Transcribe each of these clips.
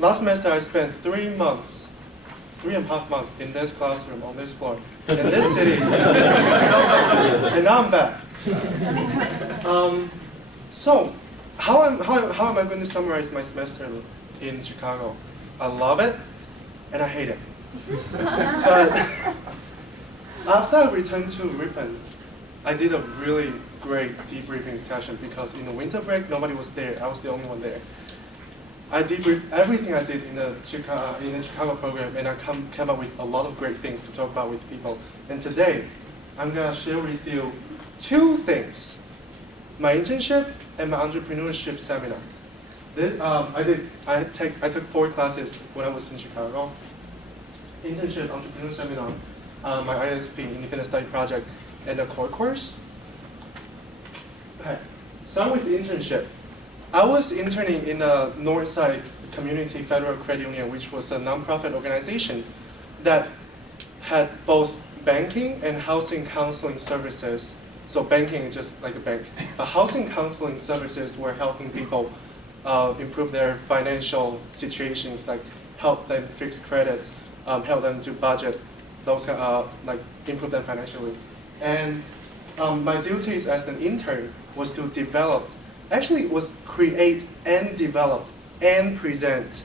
last semester I spent 3 months, 3.5 months in this classroom on this floor in this city, and now I'm back. So how am I going to summarize my semester in Chicago? I love it and I hate it. But after I returned to Ripon, I did a really great debriefing session because in the winter break nobody was there. I was the only one there. I debriefed everything I did in the Chicago program, and I came up with a lot of great things to talk about with people. And today, I'm gonna share with you 2 things: my internship and my entrepreneurship seminar. I took 4 classes when I was in Chicago: internship, entrepreneur seminar, my ISP, independent study project, and a core course. Okay, start with the internship. I was interning in the Northside Community Federal Credit Union, which was a nonprofit organization that had both banking and housing counseling services. So banking is just like a bank. But housing counseling services were helping people improve their financial situations, like help them fix credits, help them to budget, those like improve them financially. And my duties as an intern was to create and develop and present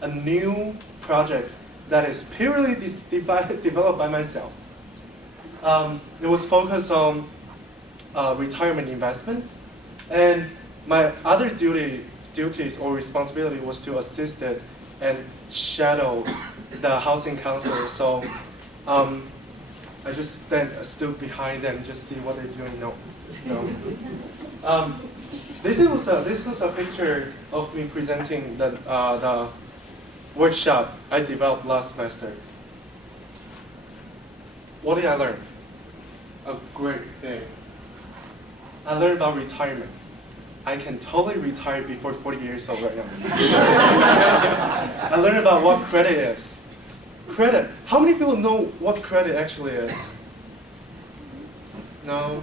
a new project that is purely developed by myself. It was focused on retirement investment, and my other duties or responsibility was to assist it and shadow the housing counselor. So I just stood behind them, just see what they're doing. No. This was a picture of me presenting the workshop I developed last semester. What did I learn? A great thing. I learned about retirement. I can totally retire before 40 years old right now. I learned about what credit is. Credit. How many people know what credit actually is? No?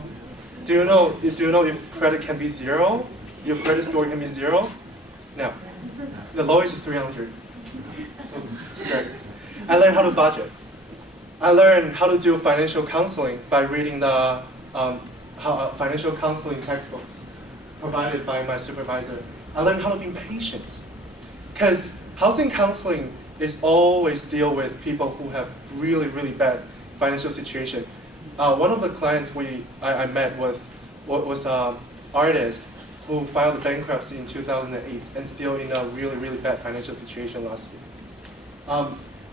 Do you know if credit can be 0? Your credit score can be 0? No. The lowest is 300. So it's great. I learned how to budget. I learned how to do financial counseling by reading the financial counseling textbooks provided by my supervisor. I learned how to be patient, because housing counseling is always deal with people who have really, really bad financial situation. One of the clients I met with was an artist who filed bankruptcy in 2008 and still in a really, really bad financial situation last year.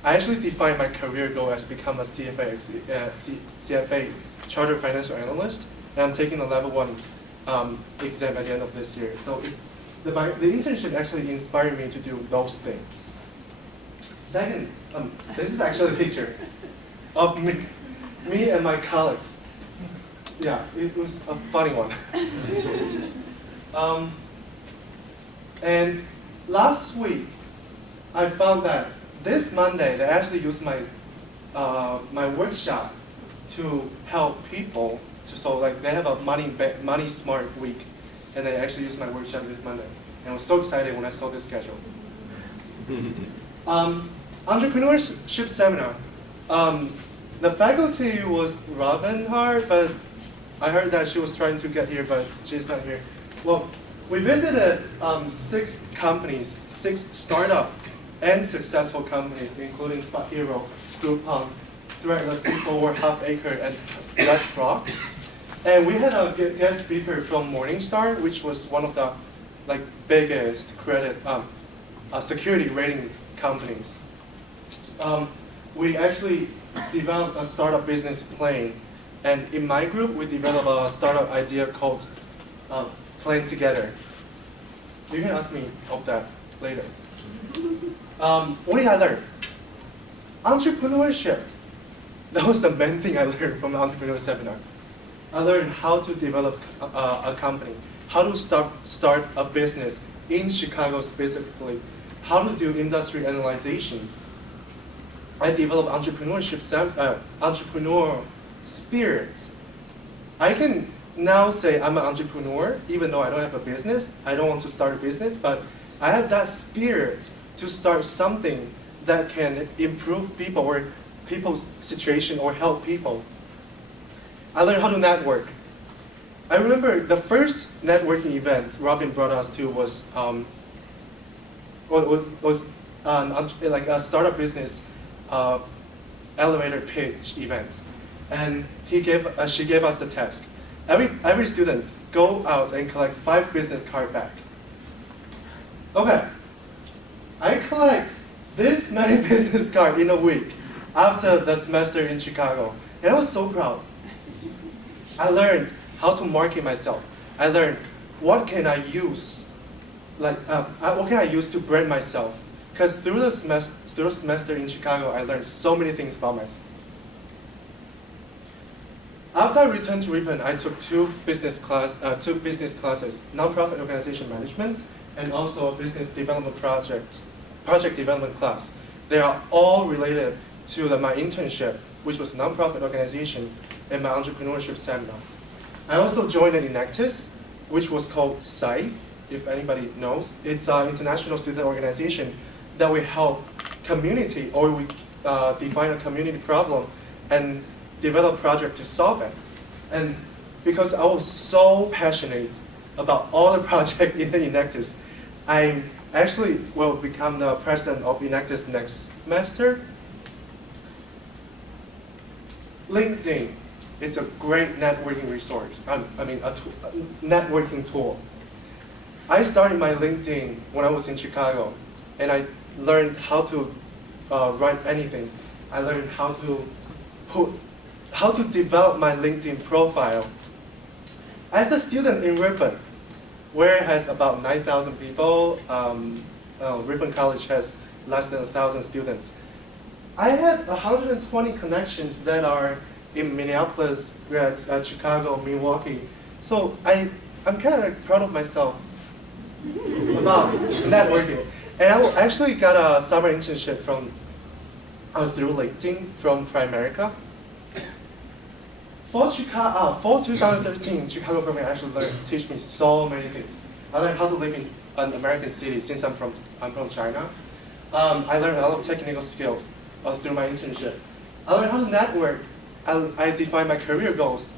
I actually defined my career goal as become a CFA Chartered Financial Analyst, and I'm taking the level 1 exam at the end of this year. So the internship actually inspired me to do those things. Second, this is actually a picture of me and my colleagues. Yeah, it was a funny one. And last week, I found that this Monday, they actually used my workshop to help people. So like they have a money smart week, and they actually used my workshop this Monday. And I was so excited when I saw this schedule. Entrepreneurship seminar. The faculty was Robin Hart, but I heard that she was trying to get here, but she's not here. Well, we visited 6 companies, 6 startup and successful companies, including Spot Hero, Ripon, Threadless, Taihua, Half Acre, and Red Frog. And we had a guest speaker from Morningstar, which was one of the biggest credit security rating companies. We actually developed a startup business plan, and in my group, we developed a startup idea called Plan Together. You can ask me of that later. What did I learn? Entrepreneurship. That was the main thing I learned from the entrepreneur seminar. I learned how to develop a company, how to start a business in Chicago specifically, how to do industry analyzation. I developed entrepreneur spirit. I can now say I'm an entrepreneur, even though I don't have a business. I don't want to start a business, but I have that spirit to start something that can improve people or people's situation or help people. I learned how to network. I remember the first networking event Robin brought us to was like a startup business elevator pitch event, and she gave us the task. Every student go out and collect 5 business card back. Okay, I collect this many business cards in a week after the semester in Chicago, and I was so proud. I learned how to market myself. I learned what can I use, what can I use to brand myself. Because through the semester in Chicago, I learned so many things about myself. After I returned to Ripon, I took two business classes, nonprofit organization management, and also a business development project development class. They are all related to my internship, which was a nonprofit organization, and my entrepreneurship seminar. I also joined an Enactus, which was called SIFE, if anybody knows. It's an international student organization that we help community, or we define a community problem and develop project to solve it. And because I was so passionate about all the projects in the Enactus, I actually will become the president of Enactus next semester. LinkedIn, it's a great networking resource. A networking tool. I started my LinkedIn when I was in Chicago, and I learned how to write anything. I learned how to develop my LinkedIn profile. As a student in Ripon, where it has about 9,000 people, Ripon College has less than 1,000 students. I had 120 connections that are in Minneapolis, Chicago, Milwaukee. So I'm kind of proud of myself about networking. And I actually got a summer internship through LinkedIn from Primerica. For 2013, Chicago program actually teach me so many things. I learned how to live in an American city since I'm from China. I learned a lot of technical skills through my internship. I learned how to network. I defined my career goals.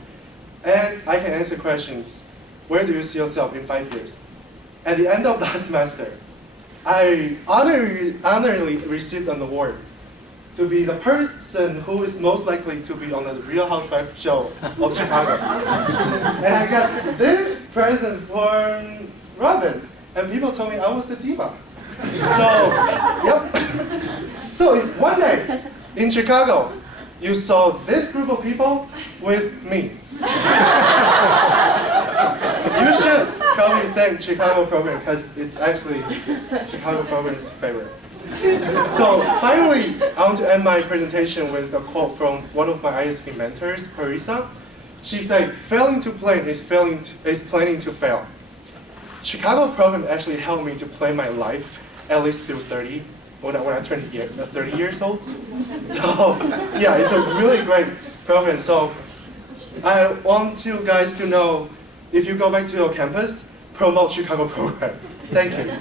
And I can answer questions. Where do you see yourself in 5 years? At the end of that semester, I honorably received an award to be the person who is most likely to be on the Real Housewives show of Chicago. And I got this present from Robin, and people told me I was a diva. So, yep. So if one day in Chicago, you saw this group of people with me, you should probably thank Chicago program, because it's actually Chicago program's favorite. So finally, I want to end my presentation with a quote from one of my ISP mentors, Parisa. She said, "Failing to plan is planning to fail." Chicago program actually helped me to plan my life at least through 30, when I turned 30 years old. So yeah, it's a really great program. So I want you guys to know, if you go back to your campus, promote Chicago program. Thank you.